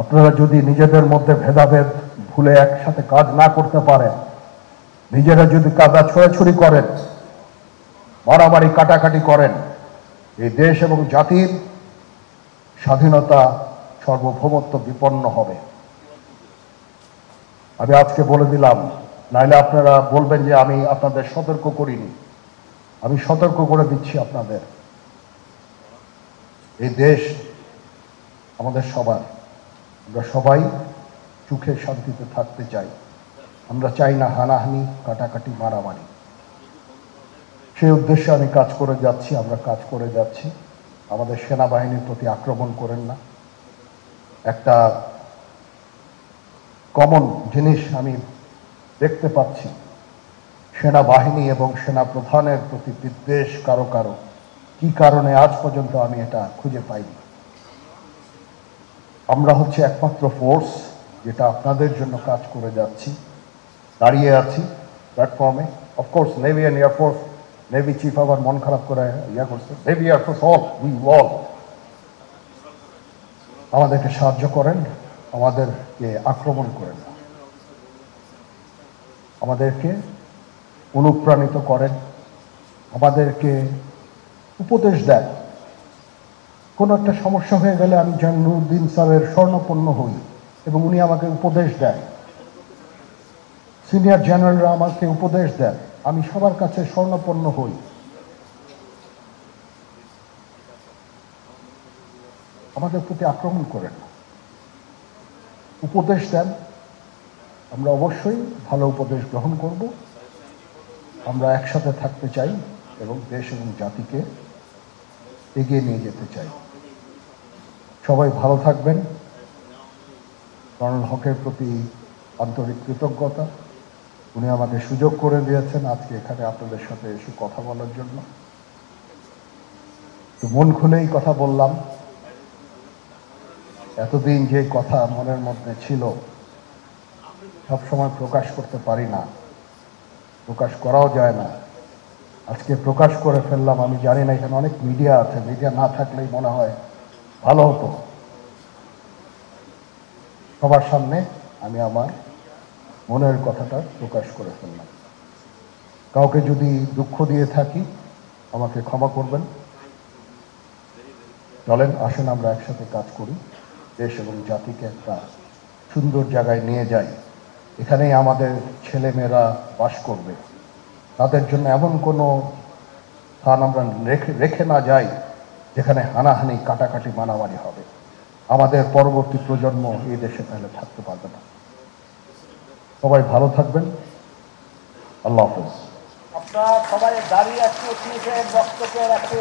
আপনারা যদি নিজেদের মধ্যে ভেদাভেদ ভুলে একসাথে কাজ না করতে পারেন, নিজেরা যদি কাদা ছোড়াছুড়ি করেন, মারামারি কাটাকাটি করেন, এই দেশ এবং জাতির স্বাধীনতা সার্বভৌমত্ব বিপন্ন হবে। আমি আজকে বলে দিলাম, নাইলে আপনারা বলবেন যে আমি আপনাদের সতর্ক করিনি। আমি সতর্ক করে দিচ্ছি আপনাদের। এই দেশ আমাদের সবার, আমরা সবাই সুখে শান্তিতে থাকতে চাই। আমরা চাই না হানাহানি, কাটাকাটি, মারামারি। সেই উদ্দেশ্যে আমি কাজ করে যাচ্ছি, আমরা কাজ করে যাচ্ছি। আমাদের সেনাবাহিনীর প্রতি আক্রমণ করেন না। একটা কমন জিনিস আমি দেখতে পাচ্ছি, সেনাবাহিনী এবং সেনা প্রধানের প্রতি বিদ্বেষ কারো কারো। কি কারণে আজ পর্যন্ত আমি এটা খুঁজে পাইনি। আমরা হচ্ছে একমাত্র ফোর্স যেটা আপনাদের জন্য কাজ করে যাচ্ছি, দাঁড়িয়ে আছি প্ল্যাটফর্মে। Of course navy and air force, navy chief আবার মন খারাপ করে করছে, navy air force all we all আমাদেরকে সাহায্য করেন, আমাদেরকে আক্রমণ করেন না, আমাদেরকে অনুপ্রাণিত করেন, আমাদেরকে উপদেশ দেন। কোনো একটা সমস্যা হয়ে গেলে আমি নুরুদ্দিন স্যারের স্বর্ণপন্ন হই এবং উনি আমাকে উপদেশ দেন। সিনিয়র জেনারেলরা আমাকে উপদেশ দেন, আমি সবার কাছে স্বর্ণপন্ন হই। আমাদের প্রতি আক্রমণ করেন না, উপদেশ দেন। আমরা অবশ্যই ভালো উপদেশ গ্রহণ করব। আমরা একসাথে থাকতে চাই এবং দেশ এবং জাতিকে এগিয়ে নিয়ে যেতে চাই। সবাই ভালো থাকবেন। কর্নেল হকের প্রতি আন্তরিক কৃতজ্ঞতা। উনি আমাকে সুযোগ করে দিয়েছেন আজকে এখানে আপনাদের সাথে এসে কথা বলার জন্য। তো মন খুলেই কথা বললাম। এতদিন যে কথা মনের মধ্যে ছিল সবসময় প্রকাশ করতে পারি না, প্রকাশ করাও যায় না। আজকে প্রকাশ করে ফেললাম। আমি জানি না এখানে অনেক মিডিয়া আছে, মিডিয়া না থাকলেই মনে হয় ভালো হতো। সবার সামনে আমি আমার মনের কথাটা প্রকাশ করে ফেললাম। কাউকে যদি দুঃখ দিয়ে থাকি আমাকে ক্ষমা করবেন। চলেন, আসেন আমরা একসাথে কাজ করি, দেশ এবং জাতিকে একটা সুন্দর জায়গায় নিয়ে যাই। এখানেই আমাদের ছেলেমেয়েরা বাস করবে। তাদের জন্য এমন কোনো স্থান আমরা রেখে না যাই যেখানে হানাহানি, কাটাকাটি, মারামারি হবে। আমাদের পরবর্তী প্রজন্ম এই দেশে তাহলে থাকতে পারবে না। সবাই ভালো থাকবেন। আল্লাহ হাফেজ। আপনারা সবাই দাঁড়িয়ে একটু বক্তব্য একটু